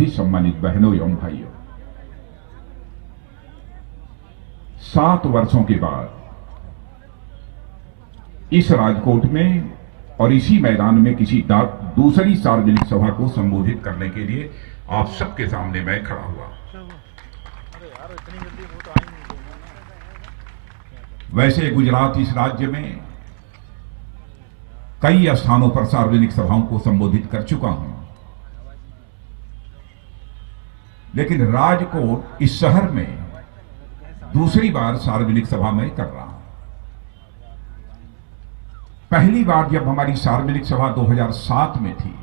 सभी सम्मानित बहनों एवं भाइयों, 7 वर्षों के बाद इस राजकोट में और इसी मैदान में किसी दूसरी सार्वजनिक सभा को संबोधित करने के लिए आप सबके सामने मैं खड़ा हुआ। वैसे गुजरात इस राज्य में कई स्थानों पर सार्वजनिक सभाओं को संबोधित कर चुका हूं, लेकिन राजकोट इस शहर में दूसरी बार सार्वजनिक सभा में कर रहा हूं। पहली बार जब हमारी सार्वजनिक सभा 2007 में थी,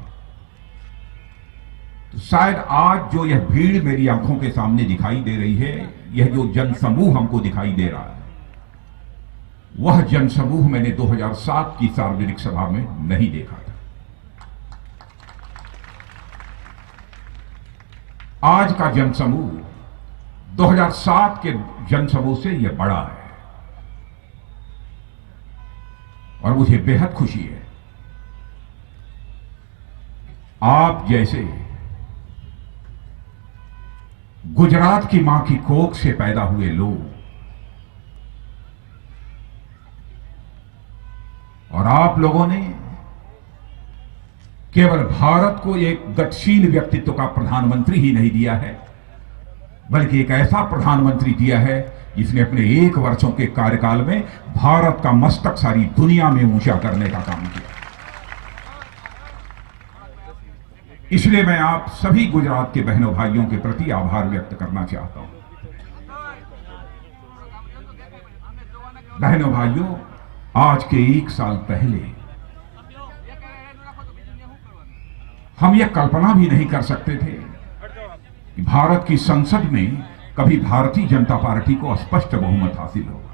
तो शायद आज जो यह भीड़ मेरी आंखों के सामने दिखाई दे रही है, यह जो जनसमूह हमको दिखाई दे रहा है, वह जनसमूह मैंने 2007 की सार्वजनिक सभा में नहीं देखा था। आज का जनसमूह 2007 के जनसमूह से यह बड़ा है और मुझे बेहद खुशी है। आप जैसे गुजरात की मां की कोख से पैदा हुए लोग और आप लोगों ने केवल भारत को एक गतिशील व्यक्तित्व का प्रधानमंत्री ही नहीं दिया है, बल्कि एक ऐसा प्रधानमंत्री दिया है जिसने अपने 1 वर्षों के कार्यकाल में भारत का मस्तक सारी दुनिया में ऊंचा करने का काम किया। इसलिए मैं आप सभी गुजरात के बहनों भाइयों के प्रति आभार व्यक्त करना चाहता हूं। बहनों भाइयों, आज के 1 साल पहले हम यह कल्पना भी नहीं कर सकते थे कि भारत की संसद में कभी भारतीय जनता पार्टी को स्पष्ट बहुमत हासिल होगा।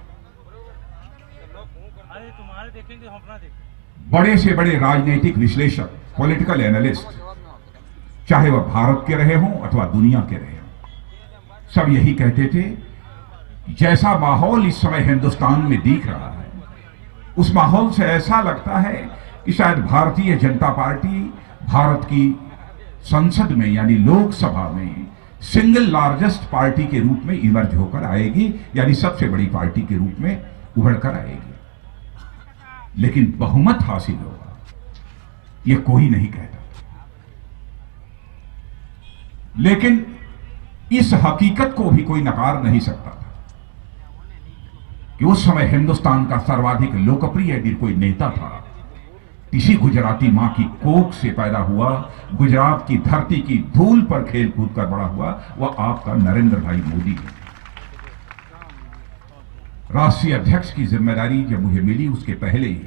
बड़े से बड़े राजनीतिक विश्लेषक, पॉलिटिकल एनालिस्ट, चाहे वह भारत के रहे हों अथवा दुनिया के रहे हों, सब यही कहते थे, जैसा माहौल इस समय हिंदुस्तान में दिख रहा है, उस माहौल से ऐसा लगता है कि शायद भारतीय जनता पार्टी भारत की संसद में यानी लोकसभा में सिंगल लार्जेस्ट पार्टी के रूप में इमर्ज होकर आएगी, यानी सबसे बड़ी पार्टी के रूप में उभर कर आएगी। लेकिन बहुमत हासिल होगा यह कोई नहीं कहता। लेकिन इस हकीकत को भी कोई नकार नहीं सकता था कि उस समय हिंदुस्तान का सर्वाधिक लोकप्रिय यदि कोई नेता था, किसी गुजराती मां की कोख से पैदा हुआ, गुजरात की धरती की धूल पर खेल कूद कर बड़ा हुआ, वह आपका नरेंद्र भाई मोदी है। राष्ट्रीय अध्यक्ष की जिम्मेदारी जब मुझे मिली, उसके पहले ही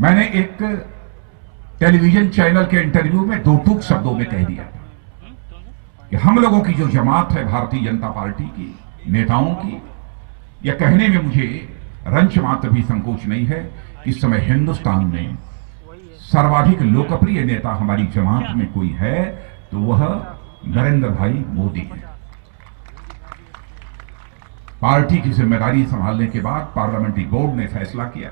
मैंने एक टेलीविजन चैनल के इंटरव्यू में 2 टूक शब्दों में कह दिया कि हम लोगों की जो जमात है भारतीय जनता पार्टी की नेताओं की, यह कहने में मुझे रंच मात्र भी संकोच नहीं है, इस समय हिंदुस्तान में सर्वाधिक लोकप्रिय नेता हमारी जमात में कोई है तो वह नरेंद्र भाई मोदी है। पार्टी की जिम्मेदारी संभालने के बाद पार्लियामेंट्री बोर्ड ने फैसला किया,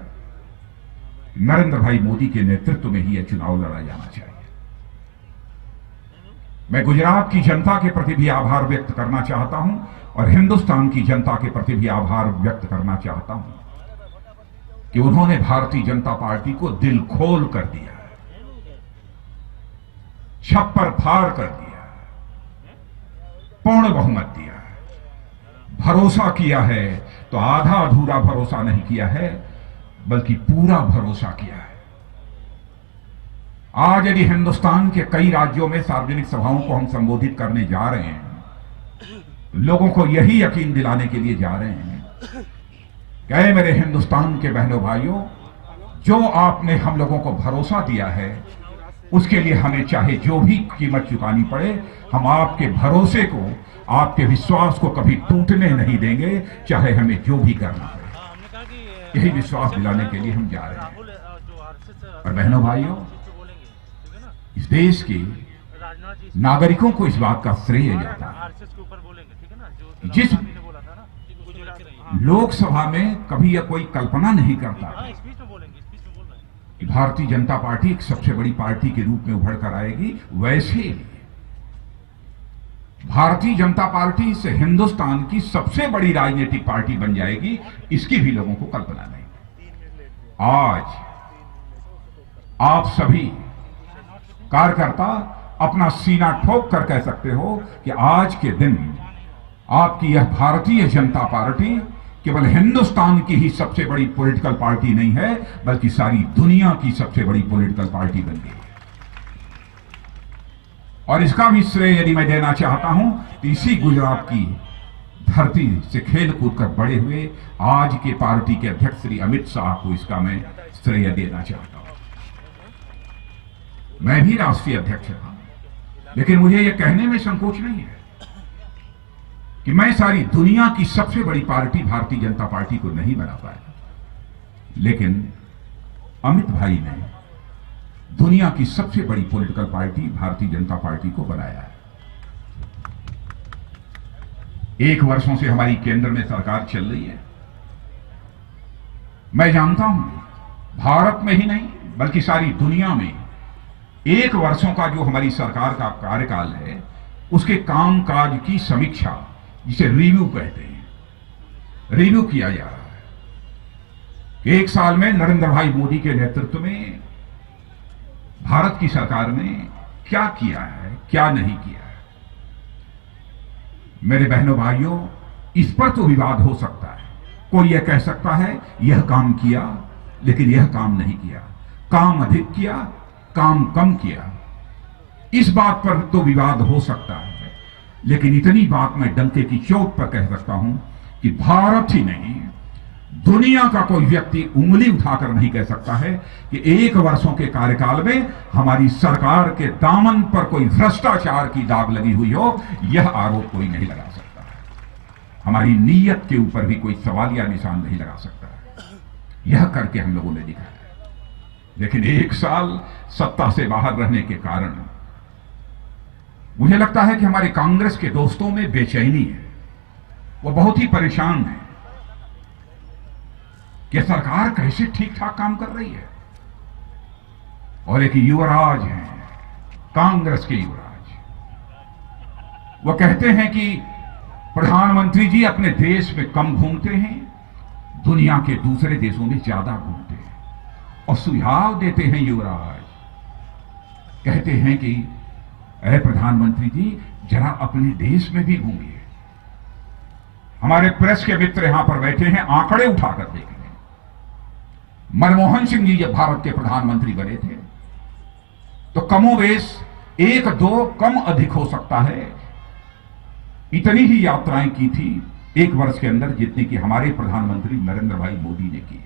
नरेंद्र भाई मोदी के नेतृत्व में ही यह चुनाव लड़ा जाना चाहिए। मैं गुजरात की जनता के प्रति भी आभार व्यक्त करना चाहता हूं और हिंदुस्तान की जनता के प्रति भी आभार व्यक्त करना चाहता हूं कि उन्होंने भारतीय जनता पार्टी को दिल खोल कर दिया, छप्पर फाड़ कर दिया, पूर्ण बहुमत दिया, भरोसा किया है तो आधा अधूरा भरोसा नहीं किया है, बल्कि पूरा भरोसा किया है। आज यदि हिंदुस्तान के कई राज्यों में सार्वजनिक सभाओं को हम संबोधित करने जा रहे हैं, लोगों को यही यकीन दिलाने के लिए जा रहे हैं कि मेरे हिंदुस्तान के बहनों भाइयों, जो आपने हम लोगों को भरोसा दिया है, उसके लिए हमें चाहे जो भी कीमत चुकानी पड़े, हम आपके भरोसे को, आपके विश्वास को कभी टूटने नहीं देंगे, चाहे हमें जो भी करना पड़े। यही विश्वास दिलाने के लिए हम जा रहे हैं। और बहनों भाइयों, इस देश के नागरिकों को इस बात का श्रेय जाता है, जिस लोकसभा में कभी यह कोई कल्पना नहीं करता कि भारतीय जनता पार्टी एक सबसे बड़ी पार्टी के रूप में उभर कर आएगी, वैसे भारतीय जनता पार्टी से हिंदुस्तान की सबसे बड़ी राजनीतिक पार्टी बन जाएगी, इसकी भी लोगों को कल्पना नहीं। आज आप सभी कार्यकर्ता अपना सीना ठोक कर कह सकते हो कि आज के दिन आपकी यह भारतीय जनता पार्टी केवल हिंदुस्तान की ही सबसे बड़ी पॉलिटिकल पार्टी नहीं है, बल्कि सारी दुनिया की सबसे बड़ी पॉलिटिकल पार्टी बन गई है। और इसका भी श्रेय यदि मैं देना चाहता हूं तो इसी गुजरात की धरती से खेल कूद कर बड़े हुए आज के पार्टी के अध्यक्ष श्री अमित शाह को इसका मैं श्रेय देना चाहता हूं। मैं भी राष्ट्रीय अध्यक्ष था, लेकिन मुझे यह कहने में संकोच नहीं है कि मैं सारी दुनिया की सबसे बड़ी पार्टी भारतीय जनता पार्टी को नहीं बना पाया, लेकिन अमित भाई ने दुनिया की सबसे बड़ी political party Bharatiya Janata party को बनाया है। 1 वर्षों से हमारी केंद्र में सरकार चल रही है। मैं जानता हूं भारत में ही नहीं बल्कि सारी दुनिया में 1 वर्षों का जो हमारी सरकार का कार्यकाल है, उसके कामकाज की समीक्षा, जिसे रिव्यू कहते हैं, रिव्यू किया जा रहा है कि 1 साल में नरेंद्र भाई मोदी के नेतृत्व में भारत की सरकार ने क्या किया है, क्या नहीं किया है। मेरे बहनों भाइयों, इस पर तो विवाद हो सकता है। कोई यह कह सकता है यह काम किया लेकिन यह काम नहीं किया, काम अधिक किया, काम कम किया, इस बात पर तो विवाद हो सकता है। लेकिन इतनी बात मैं डंके की चोट पर कह सकता हूं कि भारत ही नहीं, दुनिया का कोई व्यक्ति उंगली उठाकर नहीं कह सकता है कि 1 वर्षों के कार्यकाल में हमारी सरकार के दामन पर कोई भ्रष्टाचार की दाग लगी हुई हो, यह आरोप कोई नहीं लगा सकता है। हमारी नीयत के ऊपर भी कोई सवालिया निशान नहीं लगा सकता है। यह करके हम लोगों ने दिखाया है। लेकिन 1 साल सत्ता से बाहर रहने के कारण मुझे लगता है कि हमारे कांग्रेस के दोस्तों में बेचैनी है, वो बहुत ही परेशान है कि सरकार कैसे ठीक ठाक काम कर रही है। और एक युवराज हैं, कांग्रेस के युवराज, वो कहते हैं कि प्रधानमंत्री जी अपने देश में कम घूमते हैं, दुनिया के दूसरे देशों में ज्यादा घूमते हैं। और सुझाव देते हैं युवराज, कहते हैं कि अरे प्रधानमंत्री जी जरा अपने देश में भी घूमिए। हमारे प्रेस के मित्र यहां पर बैठे हैं, आंकड़े उठाकर देखें। मनमोहन सिंह जी जब भारत के प्रधानमंत्री बने थे तो कमोबेश 1-2 कम अधिक हो सकता है, इतनी ही यात्राएं की थी 1 वर्ष के अंदर जितनी कि हमारे प्रधानमंत्री नरेंद्र भाई मोदी ने की।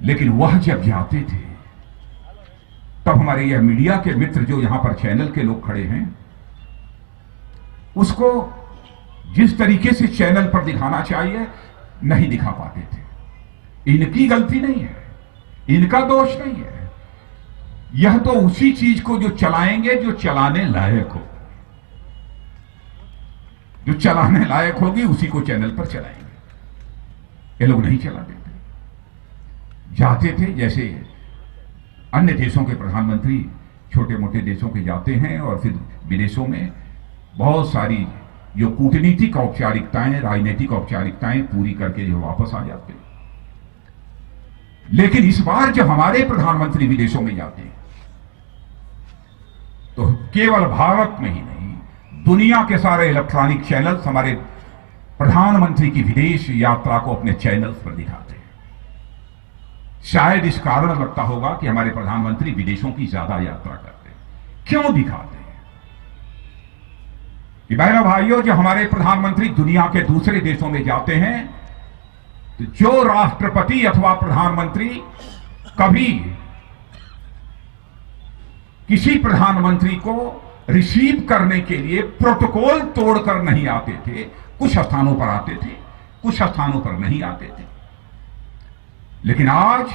लेकिन वह जब जाते थे तब हमारे यह मीडिया के मित्र जो यहां पर चैनल के लोग खड़े हैं, उसको जिस तरीके से चैनल पर दिखाना चाहिए नहीं दिखा पाते थे। इनकी गलती नहीं है, इनका दोष नहीं है, यह तो उसी चीज को जो चलाएंगे जो चलाने लायक हो, जो चलाने लायक होगी उसी को चैनल पर चलाएंगे। ये लोग नहीं चला देते। जाते थे जैसे अन्य देशों के प्रधानमंत्री छोटे मोटे देशों के जाते हैं और फिर विदेशों में बहुत सारी जो कूटनीतिक औपचारिकताएं, राजनीतिक औपचारिकताएं पूरी करके जो वापस आ जाते हैं। लेकिन इस बार जब हमारे प्रधानमंत्री विदेशों में जाते हैं तो केवल भारत में ही नहीं, दुनिया के सारे इलेक्ट्रॉनिक चैनल्स हमारे प्रधानमंत्री की विदेश यात्रा को अपने चैनल्स पर दिखाते हैं। शायद इस कारण लगता होगा कि हमारे प्रधानमंत्री विदेशों की ज्यादा यात्रा करते हैं। क्यों दिखाते हैं? कि बहनों भाइयों, जब हमारे प्रधानमंत्री दुनिया के दूसरे देशों में जाते हैं तो जो राष्ट्रपति अथवा प्रधानमंत्री कभी किसी प्रधानमंत्री को रिसीव करने के लिए प्रोटोकॉल तोड़कर नहीं आते थे, कुछ स्थानों पर आते थे, कुछ स्थानों पर नहीं आते थे। लेकिन आज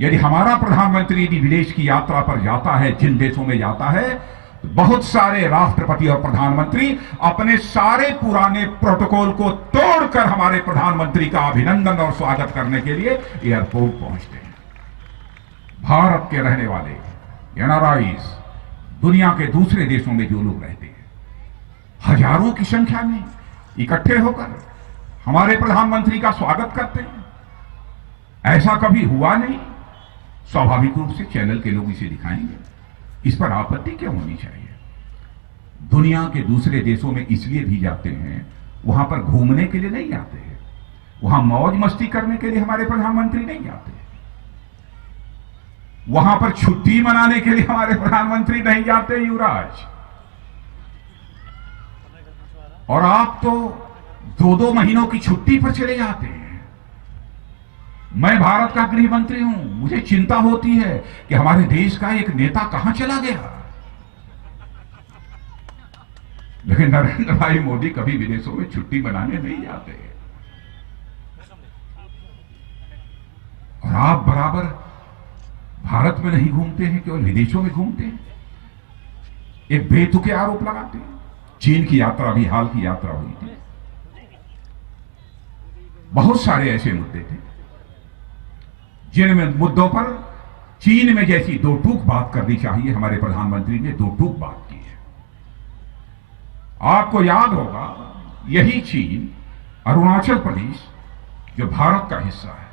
यदि हमारा प्रधानमंत्री यदि विदेश की यात्रा पर जाता है, जिन देशों में जाता है, तो बहुत सारे राष्ट्रपति और प्रधानमंत्री अपने सारे पुराने प्रोटोकॉल को तोड़कर हमारे प्रधानमंत्री का अभिनंदन और स्वागत करने के लिए एयरपोर्ट पहुंचते हैं। भारत के रहने वाले एनआरआईज, दुनिया के दूसरे देशों में जो लोग रहते हैं, हजारों की संख्या में इकट्ठे होकर हमारे प्रधानमंत्री का स्वागत करते हैं। ऐसा कभी हुआ नहीं। स्वाभाविक रूप से चैनल के लोग इसे दिखाएंगे, इस पर आपत्ति क्यों होनी चाहिए? दुनिया के दूसरे देशों में इसलिए भी जाते हैं, वहां पर घूमने के लिए नहीं जाते हैं, वहां मौज मस्ती करने के लिए हमारे प्रधानमंत्री नहीं जाते, वहां पर छुट्टी मनाने के लिए हमारे प्रधानमंत्री नहीं जाते युवराज। और आप तो 2-2 महीनों की छुट्टी पर चले जाते हैं। मैं भारत का गृह मंत्री हूं, मुझे चिंता होती है कि हमारे देश का एक नेता कहां चला गया। लेकिन नरेंद्र भाई मोदी कभी विदेशों में छुट्टी मनाने नहीं जाते और आप बराबर भारत में नहीं घूमते हैं, केवल विदेशों में घूमते हैं। एक बेतुके आरोप लगाते हैं। चीन की यात्रा भी हाल की यात्रा हुई थी। बहुत सारे ऐसे मुद्दे थे जिनमें मुद्दों पर चीन में जैसी दो टूक बात करनी चाहिए, हमारे प्रधानमंत्री ने दो टूक बात की है। आपको याद होगा, यही चीन अरुणाचल प्रदेश जो भारत का हिस्सा है,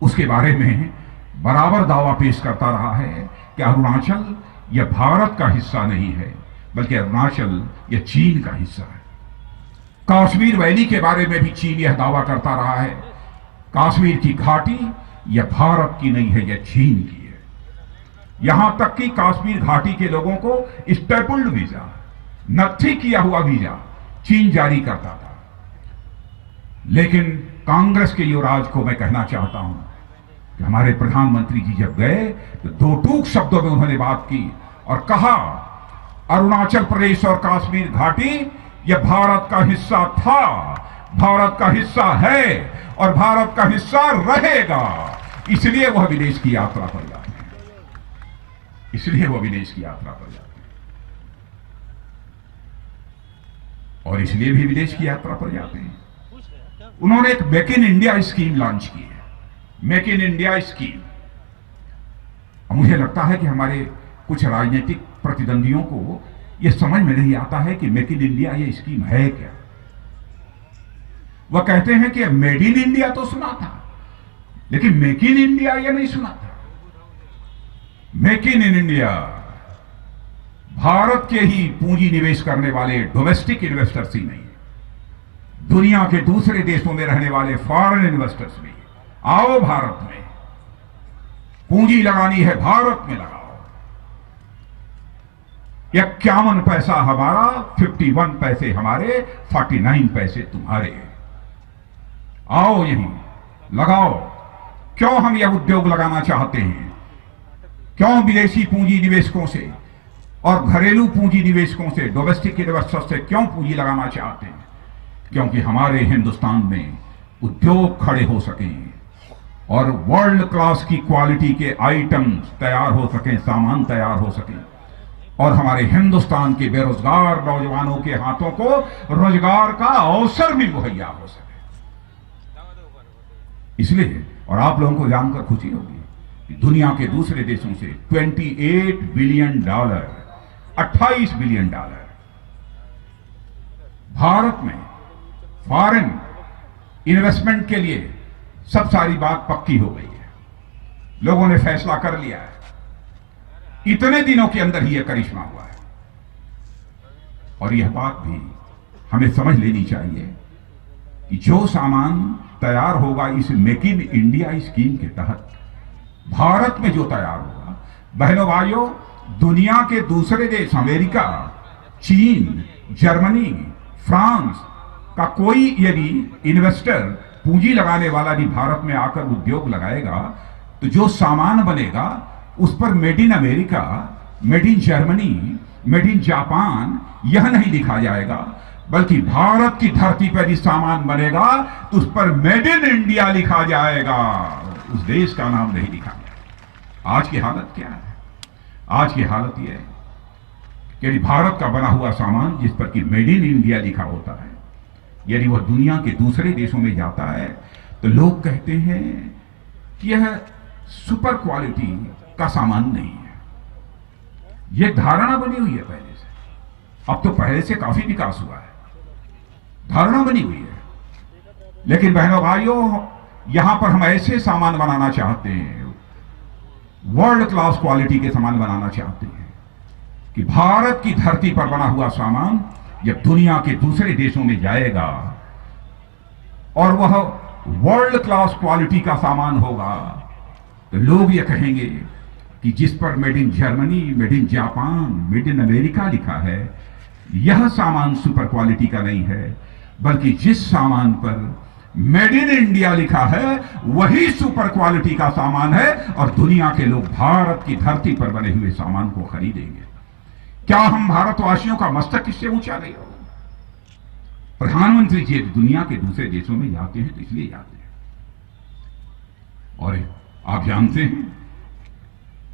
उसके बारे में बराबर दावा पेश करता रहा है कि अरुणाचल यह भारत का हिस्सा नहीं है, बल्कि अरुणाचल यह चीन का हिस्सा है। कश्मीर वैली के बारे में भी चीन यह दावा करता रहा है, कश्मीर की घाटी यह भारत की नहीं है, यह चीन की है। यहां तक कि कश्मीर घाटी के लोगों को स्टेपल्ड वीजा, नत्थी किया हुआ वीजा चीन जारी करता था। लेकिन कांग्रेस के युवराज को मैं कहना चाहता हूं कि हमारे प्रधानमंत्री जी जब गए तो दो टूक शब्दों में उन्होंने बात की और कहा, अरुणाचल प्रदेश और कश्मीर घाटी यह भारत का हिस्सा था, भारत का हिस्सा है और भारत का हिस्सा रहेगा। इसलिए वह विदेश की यात्रा पर जाते हैं, इसलिए वह विदेश की यात्रा पर जाते हैं और इसलिए भी विदेश की यात्रा पर जाते हैं। उन्होंने एक make in India scheme launch की है, मेक इन इंडिया स्कीम। मुझे लगता है कि हमारे कुछ राजनीतिक प्रतिद्वंदियों को यह समझ में नहीं आता है कि मेक इन इंडिया ये स्कीम है क्या। वह कहते हैं कि मेड इन इंडिया तो सुना था, लेकिन मेक इन इंडिया यह नहीं सुना था। मेक इन इंडिया भारत के ही पूंजी निवेश करने वाले डोमेस्टिक इन्वेस्टर्स ही नहीं, दुनिया के दूसरे देशों में रहने वाले फॉरेन इन्वेस्टर्स भी आओ, भारत में पूंजी लगानी है, भारत में लगाओ। 51 पैसा हमारा, 51 पैसे हमारे, 49 पैसे तुम्हारे। आओ यहीं लगाओ। क्यों हम यह उद्योग लगाना चाहते हैं? क्यों विदेशी पूंजी निवेशकों से और घरेलू पूंजी निवेशकों से, डोमेस्टिक इन्वेस्टर्स से क्यों पूंजी लगाना चाहते हैं? क्योंकि हमारे हिंदुस्तान में उद्योग खड़े हो सकें और वर्ल्ड क्लास की क्वालिटी के आइटम्स तैयार हो सकें, सामान तैयार हो सकें और हमारे हिंदुस्तान के बेरोजगार नौजवानों के हाथों को रोजगार का अवसर भी मुहैया हो सके। इसलिए, और आप लोगों को जानकर खुशी होगी कि दुनिया के दूसरे देशों से $28 बिलियन, 28 बिलियन डॉलर भारत में फॉरेन इन्वेस्टमेंट के लिए सब सारी बात पक्की हो गई है। लोगों ने फैसला कर लिया है। इतने दिनों के अंदर ही यह करिश्मा हुआ है। और यह बात भी हमें समझ लेनी चाहिए कि जो सामान तैयार होगा इस मेक इन इंडिया स्कीम के तहत, भारत में जो तैयार होगा, बहनों भाइयों, दुनिया के दूसरे देश, अमेरिका, चीन, जर्मनी, फ्रांस का कोई यदि इन्वेस्टर, पूंजी लगाने वाला भी भारत में आकर उद्योग लगाएगा तो जो सामान बनेगा उस पर made in America, made in Germany, made in Japan यह नहीं लिखा जाएगा, बल्कि भारत की धरती पर ही सामान बनेगा तो उस पर मेड इन इंडिया लिखा जाएगा, उस देश का नाम नहीं लिखा जाएगा। आज की हालत क्या है? आज की हालत यह है कि यदि भारत का बना हुआ सामान जिस पर कि मेड इन इंडिया लिखा होता है, यदि वह दुनिया के दूसरे देशों में जाता है तो लोग कहते हैं कि यह सुपर क्वालिटी का सामान नहीं है। यह धारणा बनी हुई है पहले से। अब तो पहले से काफी विकास हुआ है, धारणा बनी हुई है। लेकिन बहनों भाइयों, यहां पर हम ऐसे सामान बनाना चाहते हैं, वर्ल्ड क्लास क्वालिटी के सामान बनाना चाहते हैं कि भारत की धरती पर बना हुआ सामान जब दुनिया के दूसरे देशों में जाएगा और वह वर्ल्ड क्लास क्वालिटी का सामान होगा, तो लोग ये कहेंगे कि जिस पर made in Germany, made in Japan, made in America लिखा है, यह सामान सुपर क्वालिटी का नहीं है, बल्कि जिस सामान पर मेड इन इंडिया लिखा है वही सुपर क्वालिटी का सामान है और दुनिया के लोग भारत की धरती पर बने हुए सामान को खरीदेंगे। क्या हम भारतवासियों का मस्तक इससे ऊंचा नहीं होगा? प्रधानमंत्री जी दुनिया के दूसरे देशों में जाते हैं तो इसलिए जाते हैं, और आप जानते हैं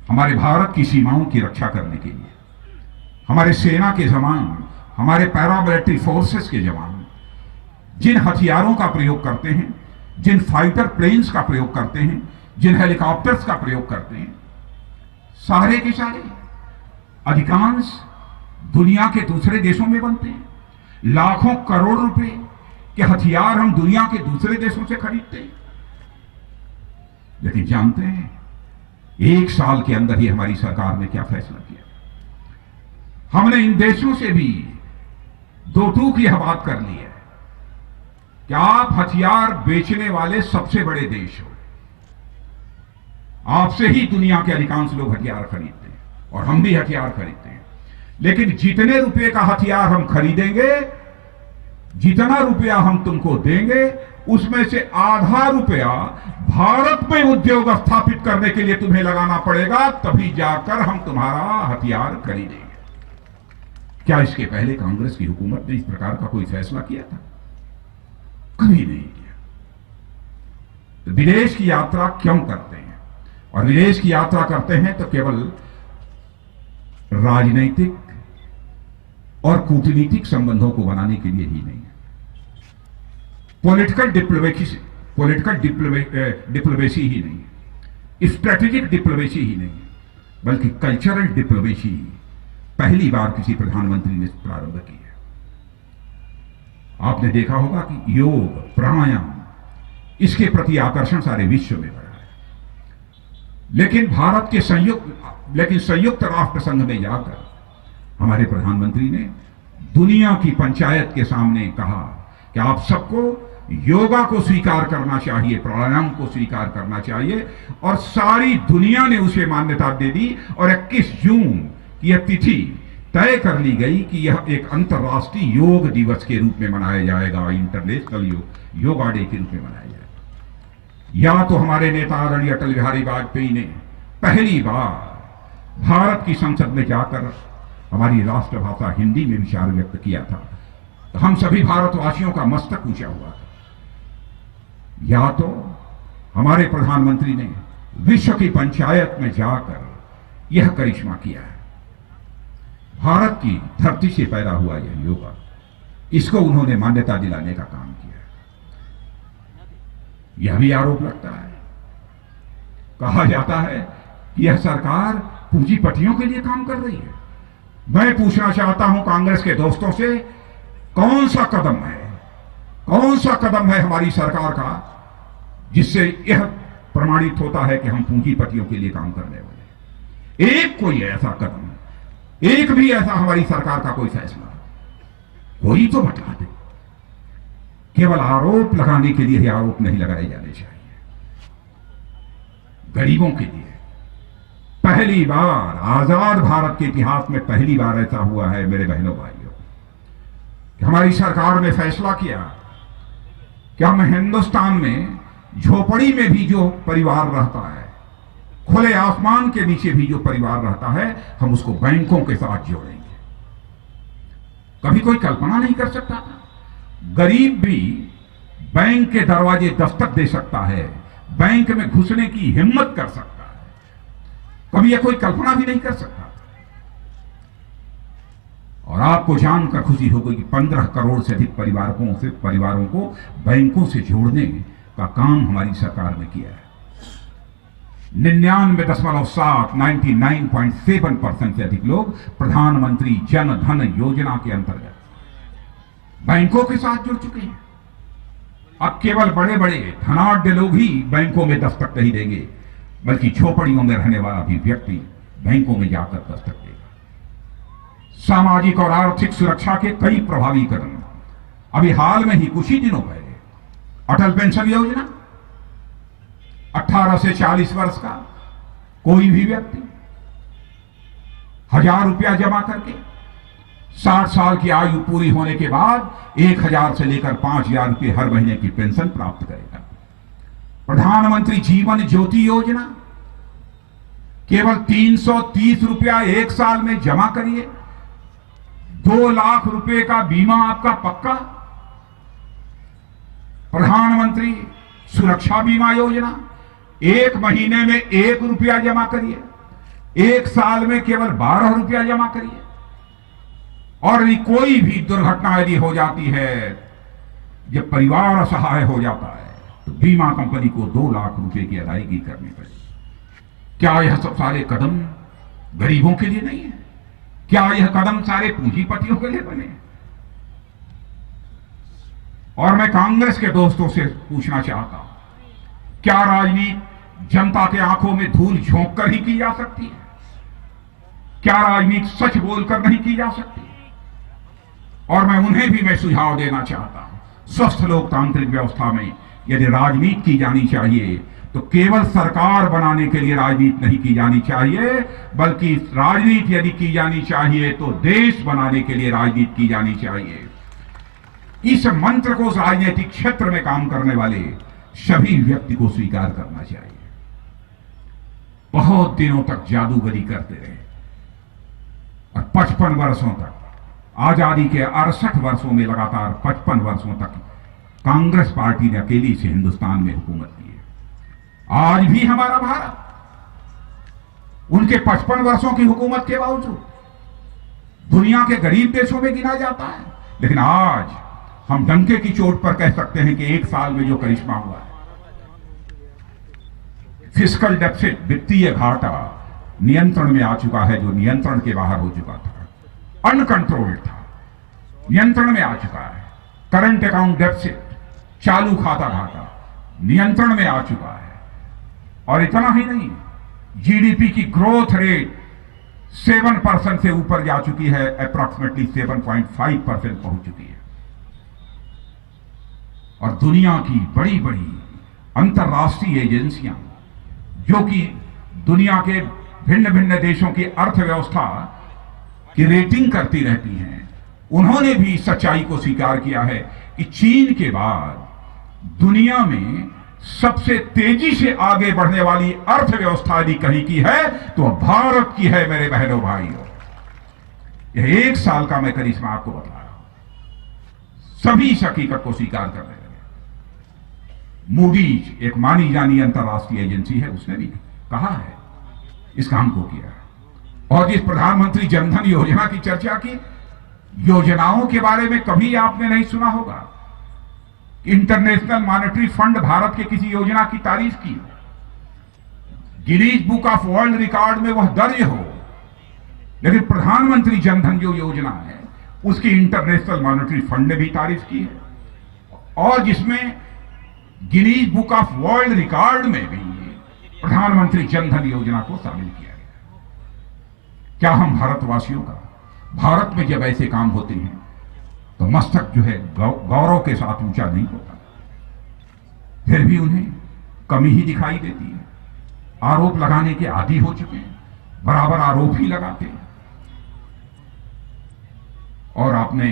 हमारे भारत की सीमाओं की रक्षा करने के लिए हमारे सेना के जवान, हमारे पैरामिलिट्री फोर्सेस के जवान जिन हथियारों का प्रयोग करते हैं, जिन फाइटर प्लेन्स का प्रयोग करते हैं, जिन हेलीकॉप्टर्स का प्रयोग करते हैं, सारे के सारे अधिकांश दुनिया के दूसरे देशों में बनते हैं। लाखों करोड़ रुपए के हथियार हम दुनिया के दूसरे देशों से खरीदते हैं। लेकिन जानते हैं एक साल के अंदर ही हमारी सरकार ने क्या फैसला किया? हमने इन देशों से भी दो टूक यह बात कर ली है कि आप हथियार बेचने वाले सबसे बड़े देश हो, आपसे ही दुनिया के अधिकांश लोग हथियार खरीदते हैं और हम भी हथियार खरीदते हैं। लेकिन जितने रुपए का हथियार हम खरीदेंगे, जितना रुपया हम तुमको देंगे, उसमें से आधा रुपया भारत में उद्योग स्थापित करने के लिए तुम्हें लगाना पड़ेगा, तभी जाकर हम तुम्हारा हथियार खरीदेंगे। क्या इसके पहले कांग्रेस की हुकूमत ने इस प्रकार का कोई फैसला किया था? कभी नहीं किया। तो विदेश की यात्रा क्यों करते हैं? और विदेश की यात्रा करते हैं तो केवल राजनीतिक और कूटनीतिक संबंधों को बनाने के लिए ही नहीं है। पॉलिटिकल डिप्लोमेसी ही नहीं है, स्ट्रेटेजिक डिप्लोमेसी ही नहीं है, बल्कि कल्चरल डिप्लोमेसी पहली बार किसी प्रधानमंत्री ने प्रारंभ की है। आपने देखा होगा कि योग, प्राणायाम, इसके प्रति आकर्षण सारे विश्व में बढ़ा है। लेकिन संयुक्त राष्ट्र संघ में जाकर हमारे प्रधानमंत्री ने दुनिया की पंचायत के सामने कहा कि आप सबको योगा को स्वीकार करना चाहिए, प्राणायाम को स्वीकार करना चाहिए, और सारी दुनिया ने उसे मान्यता दे दी। और 21 जून की यह तिथि तय कर ली गई कि यह एक अंतर्राष्ट्रीय योग दिवस के रूप में मनाया जाएगा, इंटरनेशनल योगा डे के रूप में मनाया जाएगा। या तो हमारे नेता आदरणीय अटल बिहारी वाजपेयी ने पहली बार भारत की संसद में जाकर हमारी राष्ट्रभाषा हिंदी में विचार व्यक्त किया था, तो हम सभी भारतवासियों का मस्तक ऊंचा हुआ था। या तो हमारे प्रधानमंत्री ने विश्व की पंचायत में जाकर यह करिश्मा किया है। भारत की धरती से पैदा हुआ यह योगा, इसको उन्होंने मान्यता दिलाने का काम किया है। यह भी आरोप लगता है, कहा जाता है कि यह सरकार पूंजीपतियों के लिए काम कर रही है। मैं पूछना चाहता हूं कांग्रेस के दोस्तों से, कौन सा कदम है हमारी सरकार का जिससे यह प्रमाणित होता है कि हम पूंजीपतियों के लिए काम करने वाले? एक कोई ऐसा कदम, एक भी ऐसा हमारी सरकार का कोई फैसला कोई तो बता दे। केवल आरोप लगाने के लिए ही आरोप नहीं लगाए जाने चाहिए। गरीबों के लिए पहली बार आजाद भारत के इतिहास में पहली बार ऐसा हुआ है मेरे बहनों भाइयों कि हमारी सरकार ने फैसला किया कि हम हिंदुस्तान में झोपड़ी में भी जो परिवार रहता है, खुले आसमान के नीचे भी जो परिवार रहता है, हम उसको बैंकों के साथ जोड़ेंगे। कभी कोई कल्पना नहीं कर सकता था गरीब भी बैंक के दरवाजे दस्तक दे सकता है, बैंक में घुसने की हिम्मत कर सकता है। कभी यह कोई कल्पना भी नहीं कर सकता। और आपको जानकर खुशी होगी कि 15 करोड़ से अधिक परिवारों को बैंकों से जोड़ने का काम हमारी सरकार ने किया है। 99.7 99.7% से अधिक लोग प्रधानमंत्री जन धन योजना के अंतर्गत बैंकों के साथ जुड़ चुके हैं। अब केवल बड़े बड़े धनाढ्य लोग ही बैंकों में दस्तक नहीं देंगे, बल्कि झोपड़ियों में रहने वाला भी व्यक्ति बैंकों में जाकर दस्तक देगा। सामाजिक और आर्थिक सुरक्षा के कई प्रभावी कदम अभी हाल में ही कुछ ही दिनों पहले अटल पेंशन योजना, 18 से 40 वर्ष का कोई भी व्यक्ति 1000 रुपया जमा करके 60 साल की आयु पूरी होने के बाद 1000 से लेकर 5000 रुपये हर महीने की पेंशन प्राप्त करेगा। प्रधानमंत्री जीवन ज्योति योजना, केवल 330 रुपया एक साल में जमा करिए, 2 लाख रुपए का बीमा आपका पक्का। प्रधानमंत्री सुरक्षा बीमा योजना, 1 महीने में 1 रुपया जमा करिए, 1 साल में केवल 12 रुपया जमा करिए, और यदि कोई भी दुर्घटना यदि हो जाती है, जब परिवार असहाय हो जाता है, तो बीमा कंपनी को 2 लाख रुपए की अदायगी करनी पड़ेगी। क्या यह सब सारे कदम गरीबों के लिए नहीं है? क्या यह कदम सारे पूंजीपतियों के लिए बने? और मैं कांग्रेस के दोस्तों से पूछना चाहता हूं, क्या राजनीति जनता के आंखों में धूल झोंक कर ही की जा सकती है? क्या राजनीति सच बोलकर नहीं की जा सकती? और मैं उन्हें भी मैं सुझाव देना चाहता हूं, स्वस्थ लोकतांत्रिक व्यवस्था में यदि राजनीति की जानी चाहिए तो केवल सरकार बनाने के लिए राजनीति नहीं की जानी चाहिए, बल्कि राजनीति यदि की जानी चाहिए तो देश बनाने के लिए राजनीति की जानी चाहिए। इस मंत्र को राजनीतिक क्षेत्र में काम करने वाले सभी व्यक्ति को स्वीकार करना चाहिए। बहुत दिनों तक जादूगरी करते रहे और 55 वर्षों तक, आजादी के 68 वर्षों में लगातार 55 वर्षों तक कांग्रेस पार्टी ने अकेली से हिंदुस्तान में हुकूमत की है। आज भी हमारा भारत उनके 55 वर्षों की हुकूमत के बावजूद दुनिया के गरीब देशों में गिना जाता है। लेकिन आज हम डंके की चोट पर कह सकते हैं कि 1 साल में जो करिश्मा हुआ है, फिस्कल डेफिसिट, वित्तीय घाटा नियंत्रण में आ चुका है, जो नियंत्रण के बाहर हो चुका था, अनकंट्रोल्ड था, नियंत्रण में आ चुका है। करंट अकाउंट डेफिसिट, चालू खाता घाटा नियंत्रण में आ चुका है। और इतना ही नहीं, जीडीपी की ग्रोथ रेट 7% से ऊपर जा चुकी है, अप्रॉक्सीमेटली 7.5% पहुंच चुकी है। और दुनिया की बड़ी बड़ी अंतर्राष्ट्रीय एजेंसियां जो कि दुनिया के भिन्न भिन्न देशों की अर्थव्यवस्था की रेटिंग करती रहती हैं, उन्होंने भी सच्चाई को स्वीकार किया है कि चीन के बाद दुनिया में सबसे तेजी से आगे बढ़ने वाली अर्थव्यवस्था यदि कहीं की है तो भारत की है, मेरे बहनों भाइयों। यह 1 साल का मैं करिश्मा आपको बता रहा हूं। सभी इस हकीकत को स्वीकार करने लगे। मूडीज, एक मानी जानी अंतर्राष्ट्रीय एजेंसी है, उसने भी कहा है, इस काम को किया। और जिस प्रधानमंत्री जनधन योजना की चर्चा की, योजनाओं के बारे में कभी आपने नहीं सुना होगा इंटरनेशनल मॉनेटरी फंड भारत के किसी योजना की तारीफ की हो, Guinness book of world record में वह दर्ज हो। लेकिन प्रधानमंत्री जनधन जो योजना है, उसकी इंटरनेशनल मॉनेटरी फंड ने भी तारीफ की है, और जिसमें Guinness book of world record में भी प्रधानमंत्री जनधन योजना को शामिल किया गया। क्या हम भारतवासियों का, भारत में जब ऐसे काम होते हैं तो मस्तक जो है गौरव के साथ ऊंचा नहीं होता, फिर भी उन्हें कमी ही दिखाई देती है। आरोप लगाने के आदी हो चुके हैं, बराबर आरोप ही लगाते हैं। और आपने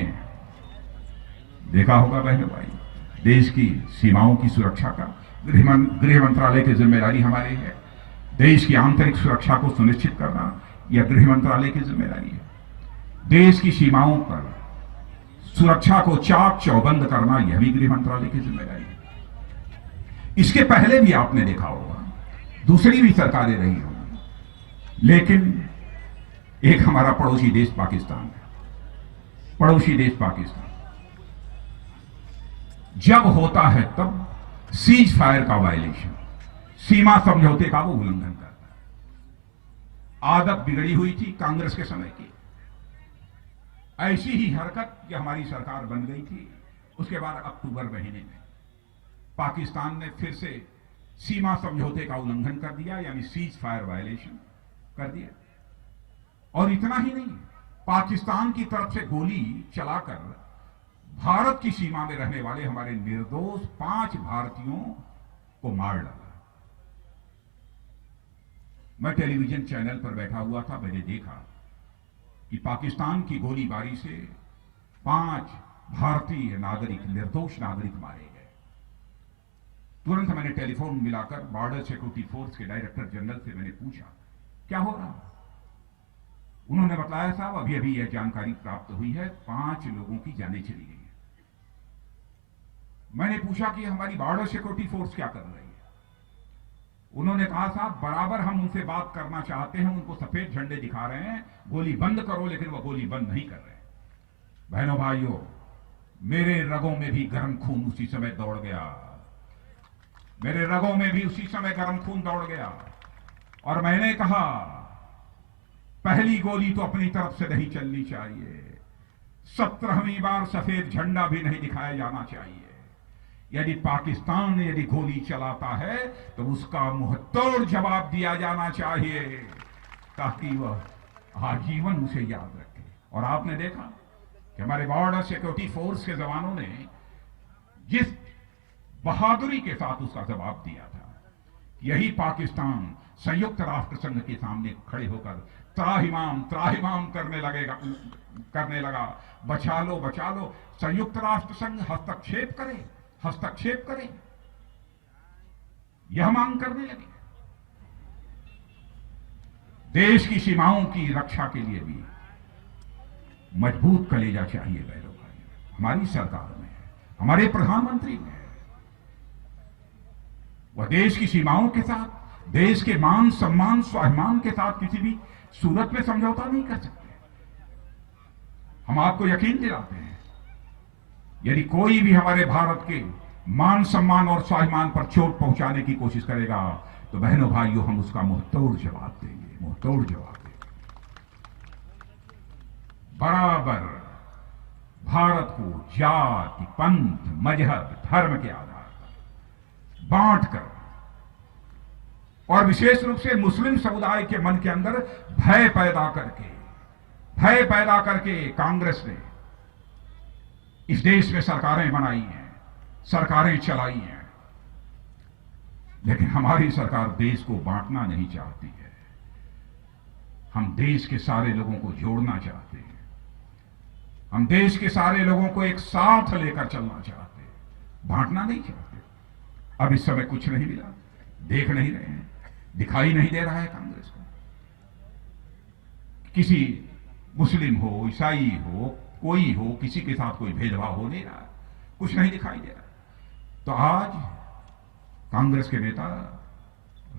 देखा होगा बहनों भाई, देश की सीमाओं की सुरक्षा का गृह मंत्रालय की जिम्मेदारी हमारी है। देश की आंतरिक सुरक्षा को सुनिश्चित करना यह गृह मंत्रालय की जिम्मेदारी है। देश की सीमाओं पर सुरक्षा को चाक चौबंद करना यह भी गृह मंत्रालय की जिम्मेदारी है। इसके पहले भी आपने देखा होगा, दूसरी भी सरकारें रही होंगी, लेकिन एक हमारा पड़ोसी देश पाकिस्तान है। पड़ोसी देश पाकिस्तान जब होता है तब सीज फायर का वायलेशन, सीमा समझौते का वो उल्लंघन करता है। आदत बिगड़ी हुई थी कांग्रेस के समय की। ऐसी ही हरकत जब हमारी सरकार बन गई थी, उसके बाद अक्टूबर महीने में पाकिस्तान ने फिर से सीमा समझौते का उल्लंघन कर दिया, यानी सीज फायर वायलेशन कर दिया। और इतना ही नहीं, पाकिस्तान की तरफ से गोली चलाकर भारत की सीमा में रहने वाले हमारे निर्दोष 5 भारतीयों को मार डाला। मैं टेलीविजन चैनल पर बैठा हुआ था, मैंने देखा कि पाकिस्तान की गोलीबारी से 5 भारतीय नागरिक, निर्दोष नागरिक मारे गए। तुरंत मैंने टेलीफोन मिलाकर बॉर्डर सिक्योरिटी फोर्स के डायरेक्टर जनरल से मैंने पूछा क्या हो रहा। उन्होंने बताया साहब अभी अभी यह जानकारी प्राप्त हुई है, 5 लोगों की जानें चली गई। मैंने पूछा कि हमारी बॉर्डर सिक्योरिटी फोर्स क्या कर रही है। उन्होंने कहा साहब बराबर हम उनसे बात करना चाहते हैं, उनको सफेद झंडे दिखा रहे हैं, गोली बंद करो, लेकिन वो गोली बंद नहीं कर रहे। बहनों भाइयों, मेरे रगों में भी गर्म खून उसी समय दौड़ गया, मेरे रगों में भी उसी समय गर्म खून दौड़ गया। और मैंने कहा पहली गोली तो अपनी तरफ से नहीं चलनी चाहिए, 17वीं बार सफेद झंडा भी नहीं दिखाया जाना चाहिए। यदि पाकिस्तान यदि गोली चलाता है तो उसका मुंहतोड़ जवाब दिया जाना चाहिए, ताकि वह आजीवन उसे याद रखे। और आपने देखा कि हमारे बॉर्डर सिक्योरिटी फोर्स के जवानों ने जिस बहादुरी के साथ उसका जवाब दिया था, यही पाकिस्तान संयुक्त राष्ट्र संघ के सामने खड़े होकर त्राहिमाम त्राहिमाम करने लगा, बचा लो बचा लो। संयुक्त राष्ट्र संघ हस्तक्षेप करे, यह मांग करने लगे। देश की सीमाओं की रक्षा के लिए भी मजबूत कलेजा चाहिए बहनों भाइयों। हमारी सरकार में, हमारे प्रधानमंत्री में, वह देश की सीमाओं के साथ, देश के मान सम्मान स्वाभिमान के साथ किसी भी सूरत में समझौता नहीं कर सकते। हम आपको यकीन दिलाते हैं, यदि कोई भी हमारे भारत के मान सम्मान और स्वाभिमान पर चोट पहुंचाने की कोशिश करेगा तो बहनों भाइयों हम उसका मुंहतोड़ जवाब देंगे, मुंहतोड़ जवाब देंगे। बराबर भारत को जाति, पंथ, मजहब, धर्म के आधार पर बांटकर और विशेष रूप से मुस्लिम समुदाय के मन के अंदर भय पैदा करके कांग्रेस ने इस देश में सरकारें बनाई हैं, सरकारें चलाई हैं। लेकिन हमारी सरकार देश को बांटना नहीं चाहती है, हम देश के सारे लोगों को जोड़ना चाहते हैं, हम देश के सारे लोगों को एक साथ लेकर चलना चाहते हैं, बांटना नहीं चाहते। अब इस समय कुछ नहीं मिला, देख नहीं रहे हैं, दिखाई नहीं दे रहा है कांग्रेस को। किसी मुस्लिम हो, ईसाई हो, कोई हो, किसी के साथ कोई भेदभाव हो नहीं रहा, कुछ नहीं दिखाई दे रहा। तो आज कांग्रेस के नेता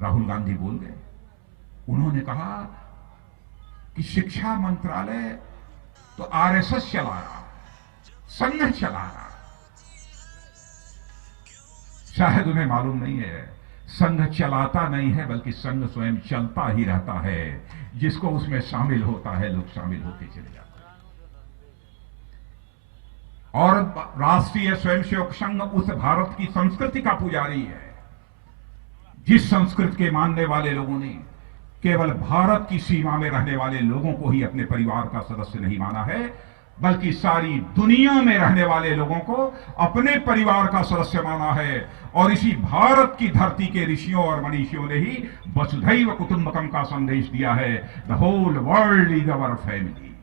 राहुल गांधी बोल गए, उन्होंने कहा कि शिक्षा मंत्रालय तो आरएसएस चला रहा, संघ चला रहा। शायद उन्हें मालूम नहीं है, संघ चलाता नहीं है बल्कि संघ स्वयं चलता ही रहता है। जिसको उसमें शामिल होता है, लोग शामिल होते चले जाते हैं। और राष्ट्रीय स्वयंसेवक संघ उस भारत की संस्कृति का पुजारी है, जिस संस्कृति के मानने वाले लोगों ने केवल भारत की सीमा में रहने वाले लोगों को ही अपने परिवार का सदस्य नहीं माना है, बल्कि सारी दुनिया में रहने वाले लोगों को अपने परिवार का सदस्य माना है। और इसी भारत की धरती के ऋषियों और मनीषियों ने ही वसुधैव कुटुंबकम का संदेश दिया है, the whole world is our family,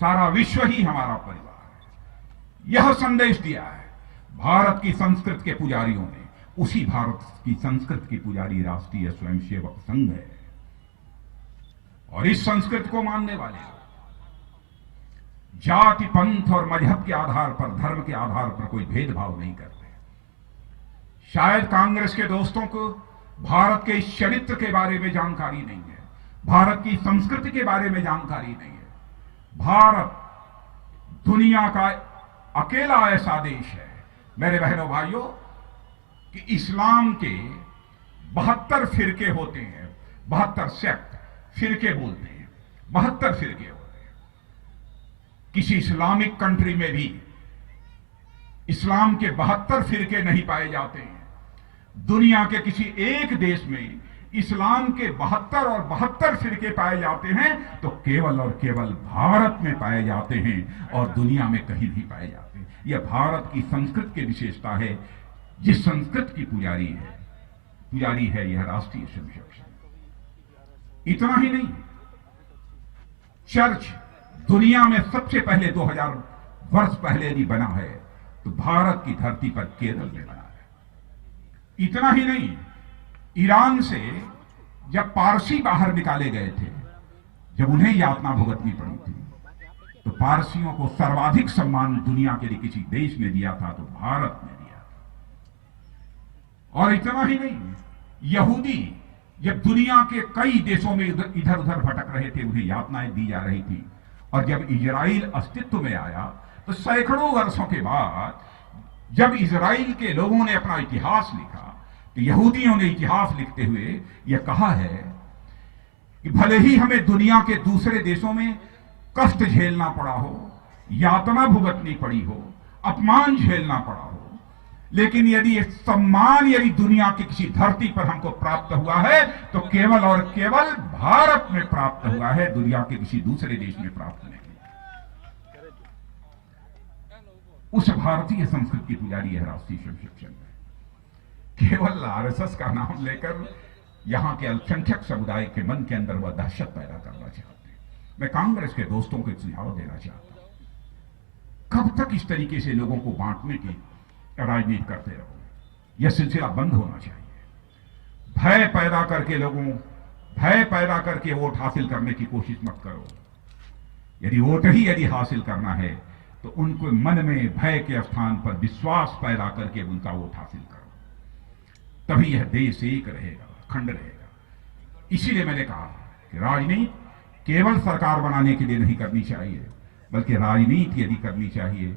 सारा विश्व ही हमारा परिवार है। यह संदेश दिया है भारत की संस्कृति के पुजारियों ने। उसी भारत की संस्कृति की पुजारी राष्ट्रीय स्वयंसेवक संघ है। और इस संस्कृति को मानने वाले लोग जाति, पंथ और मजहब के आधार पर, धर्म के आधार पर कोई भेदभाव नहीं करते। शायद कांग्रेस के दोस्तों को भारत के इस चरित्र के बारे में जानकारी नहीं है, भारत की संस्कृति के बारे में जानकारी नहीं है। भारत दुनिया का अकेला ऐसा देश है मेरे बहनों भाइयों कि इस्लाम के 72 फिरके होते हैं, 72 सेक्ट, फिरके बोलते हैं, 72 फिरके होते हैं। किसी इस्लामिक कंट्री में भी इस्लाम के 72 फिरके नहीं पाए जाते हैं। दुनिया के किसी एक देश में इस्लाम के 72 और 72 फिरके पाए जाते हैं तो केवल और केवल भारत में पाए जाते हैं और दुनिया में कहीं नहीं पाए जाते। यह भारत की संस्कृत की विशेषता है। जिस संस्कृत की पुजारी है यह राष्ट्रीय शिव शक्ति। इतना ही नहीं, चर्च दुनिया में सबसे पहले 2000 वर्ष पहले यदि बना है तो भारत की धरती पर केरल में बना है। इतना ही नहीं, ईरान से जब पारसी बाहर निकाले गए थे, जब उन्हें यातना भुगतनी पड़ी थी, तो पारसियों को सर्वाधिक सम्मान दुनिया के लिए किसी देश ने दिया था तो भारत ने दिया था। और इतना ही नहीं, यहूदी जब दुनिया के कई देशों में इधर उधर भटक रहे थे, उन्हें यातनाएं दी जा रही थी, और जब इजराइल अस्तित्व में आया तो सैकड़ों वर्षों के बाद जब इजराइल के लोगों ने अपना इतिहास लिखा तो यहूदियों ने इतिहास लिखते हुए यह कहा है कि भले ही हमें दुनिया के दूसरे देशों में कष्ट झेलना पड़ा हो, यातना भुगतनी पड़ी हो, अपमान झेलना पड़ा हो, लेकिन यदि सम्मान दुनिया की किसी धरती पर हमको प्राप्त हुआ है तो केवल और केवल भारत में प्राप्त हुआ है, दुनिया के किसी दूसरे देश में प्राप्त नहीं। उस भारतीय संस्कृति की पुजारी है राष्ट्रीय शिव शिक्षण। केवल आरएसएस का नाम लेकर यहां के अल्पसंख्यक समुदाय के मन के अंदर वह दहशत पैदा करना चाहते हैं। मैं कांग्रेस के दोस्तों को एक सुझाव देना चाहता हूं, कब तक इस तरीके से लोगों को बांटने की राजनीति करते रहो? यह सिलसिला बंद होना चाहिए। भय पैदा करके वोट हासिल करने की कोशिश मत करो। यदि वोट ही हासिल करना है तो उनको मन में भय के स्थान पर विश्वास पैदा करके उनका वोट हासिल करो, तभी यह देश एक रहेगा, अखंड रहेगा। इसीलिए मैंने कहा कि राजनीति केवल सरकार बनाने के लिए नहीं करनी चाहिए, बल्कि राजनीति यदि करनी चाहिए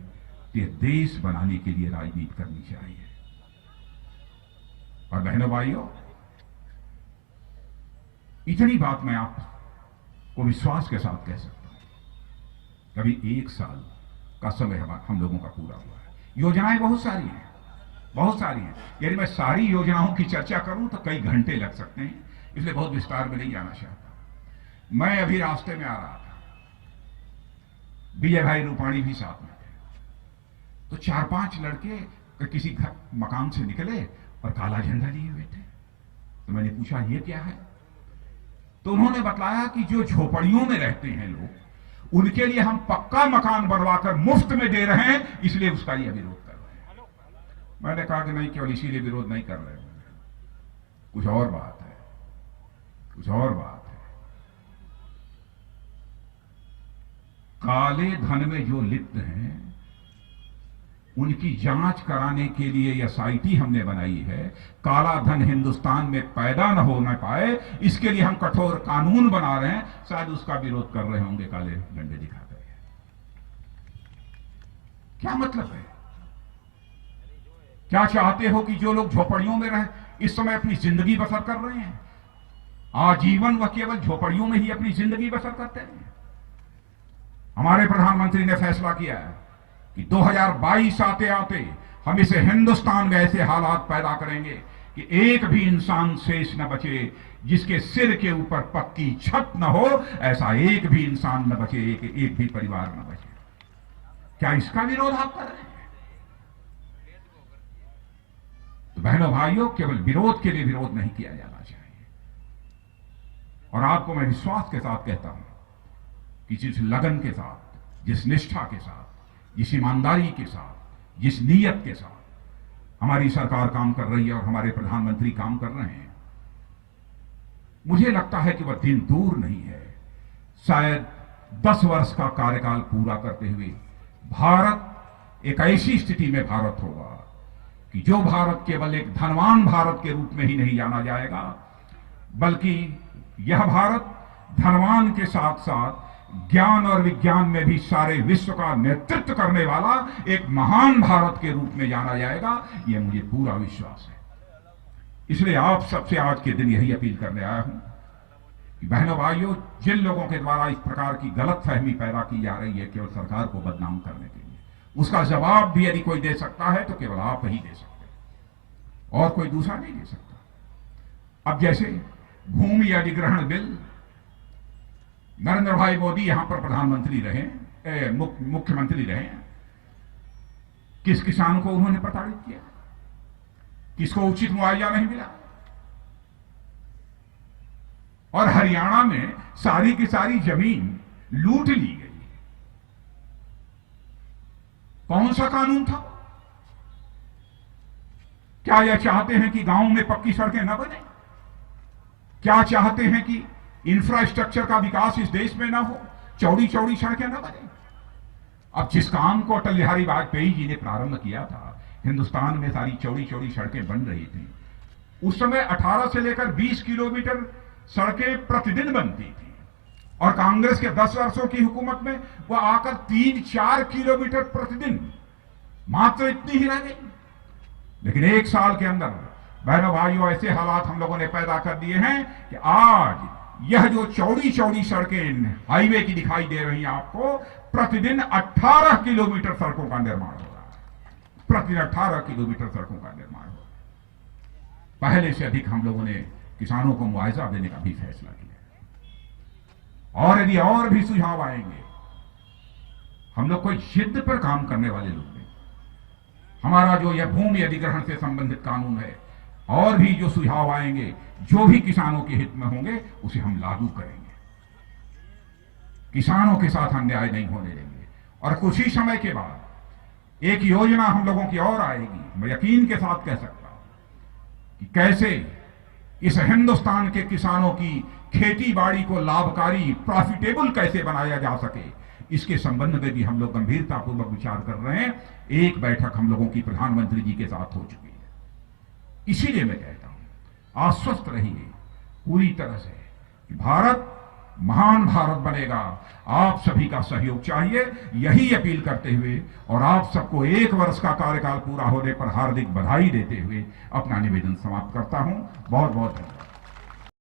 तो यह देश बनाने के लिए राजनीति करनी चाहिए। और बहनों भाइयों, इतनी बात मैं आपको विश्वास के साथ कह सकता हूं। कभी 1 साल का समय हम लोगों का पूरा हुआ है। योजनाएं बहुत सारी हैं। यदि मैं सारी योजनाओं की चर्चा करूं तो कई घंटे लग सकते हैं, इसलिए बहुत विस्तार में नहीं जाना चाहता। मैं अभी रास्ते में आ रहा था, विजय भाई रूपाणी भी साथ में थे, तो 4-5 लड़के किसी मकान से निकले और काला झंडा लिए हुए थे। तो मैंने पूछा ये क्या है? तो उन्होंने बताया कि जो झोपड़ियों में रहते हैं लोग, उनके लिए हम पक्का मकान बनवाकर मुफ्त में दे रहे हैं, इसलिए उसका यह विरोध कर रहे हैं। मैंने कहा कि नहीं, केवल इसीलिए विरोध नहीं कर रहे, कुछ और बात है। काले धन में जो लिप्त हैं उनकी जांच कराने के लिए यह एसआईटी हमने बनाई है। काला धन हिंदुस्तान में पैदा न होना पाए, इसके लिए हम कठोर कानून बना रहे हैं। शायद उसका विरोध कर रहे होंगे काले झंडे दिखाकर। क्या मतलब है? क्या चाहते हो कि जो लोग झोपड़ियों में रहे, इस समय अपनी जिंदगी बसर कर रहे हैं, आजीवन वह केवल झोपड़ियों में ही अपनी जिंदगी बसर करते हैं? हमारे प्रधानमंत्री ने फैसला किया है कि 2022 आते आते हम इसे हिंदुस्तान में ऐसे हालात पैदा करेंगे कि एक भी इंसान शेष न बचे जिसके सिर के ऊपर पक्की छत न हो। ऐसा एक भी इंसान न बचे, एक भी परिवार न बचे। क्या इसका विरोध आप कर रहे हैं? तो बहनों भाइयों, केवल विरोध के लिए विरोध नहीं किया जाना चाहिए। और आपको मैं विश्वास के साथ कहता हूं कि जिस लगन के साथ, जिस निष्ठा के साथ, जिस ईमानदारी के साथ, जिस नीयत के साथ हमारी सरकार काम कर रही है और हमारे प्रधानमंत्री काम कर रहे हैं, मुझे लगता है कि वह दिन दूर नहीं है। शायद 10 वर्ष का कार्यकाल पूरा करते हुए भारत एक ऐसी स्थिति में भारत होगा कि जो भारत केवल एक धनवान भारत के रूप में ही नहीं जाना जाएगा, बल्कि यह भारत धनवान के साथ साथ ज्ञान और विज्ञान में भी सारे विश्व का नेतृत्व करने वाला एक महान भारत के रूप में जाना जाएगा। यह मुझे पूरा विश्वास है। इसलिए आप सबसे आज के दिन यही अपील करने आया हूं कि बहनों भाइयों, जिन लोगों के द्वारा इस प्रकार की गलत फहमी पैदा की जा रही है केवल सरकार को बदनाम करने के लिए, उसका जवाब भी यदि कोई दे सकता है तो केवल आप ही दे सकते हैं और कोई दूसरा नहीं दे सकता। अब जैसे भूमि अधिग्रहण बिल, नरेंद्र भाई मोदी यहां पर प्रधानमंत्री रहे, मुख्यमंत्री रहे, किस किसान को उन्होंने प्रताड़ित किया? किसको उचित मुआवजा नहीं मिला? और हरियाणा में सारी की सारी जमीन लूट ली गई। कौन सा कानून था? क्या यह चाहते हैं कि गांव में पक्की सड़कें न बने? क्या चाहते हैं कि इंफ्रास्ट्रक्चर का विकास इस देश में ना हो, चौड़ी चौड़ी सड़कें न बने? अब जिस काम को अटल बिहारी वाजपेयी जी ने प्रारंभ किया था, हिंदुस्तान में सारी चौड़ी चौड़ी सड़कें बन रही थी, उस समय 18 से लेकर 20 किलोमीटर सड़कें प्रतिदिन बनती थी और कांग्रेस के 10 वर्षों की हुकूमत में वह आकर 3-4 किलोमीटर प्रतिदिन, मात्र इतनी ही रह गई। लेकिन एक साल के अंदर बहनों भाइयों ऐसे हालात हम लोगों ने पैदा कर दिए हैं कि आज यह जो चौड़ी चौड़ी सड़कें हाईवे की दिखाई दे रही हैं आपको, प्रतिदिन 18 किलोमीटर सड़कों का निर्माण हो रहा है। प्रतिदिन 18 किलोमीटर सड़कों का निर्माण हो रहा है। पहले से अधिक हम लोगों ने किसानों को मुआवजा देने का भी फैसला किया। और यदि और भी सुझाव आएंगे, हम लोग कोई जिद पर काम करने वाले लोग नहीं। हमारा जो यह भूमि अधिग्रहण से संबंधित कानून है, और भी जो सुझाव आएंगे जो भी किसानों के हित में होंगे, उसे हम लागू करेंगे। किसानों के साथ अन्याय नहीं होने देंगे। और कुछ ही समय के बाद एक योजना हम लोगों की और आएगी, मैं यकीन के साथ कह सकता हूं कि कैसे इस हिंदुस्तान के किसानों की खेती बाड़ी को लाभकारी, प्रॉफिटेबल कैसे बनाया जा सके, इसके संबंध में भी हम लोग गंभीरतापूर्वक विचार कर रहे हैं। एक बैठक हम लोगों की प्रधानमंत्री जी के साथ हो चुकी है। इसीलिए मैं कहता हूं, आश्वस्त रहिए पूरी तरह से कि भारत महान भारत बनेगा। आप सभी का सहयोग चाहिए, यही अपील करते हुए और आप सबको 1 वर्ष का कार्यकाल पूरा होने पर हार्दिक बधाई देते हुए अपना निवेदन समाप्त करता हूं। बहुत बहुत धन्यवाद।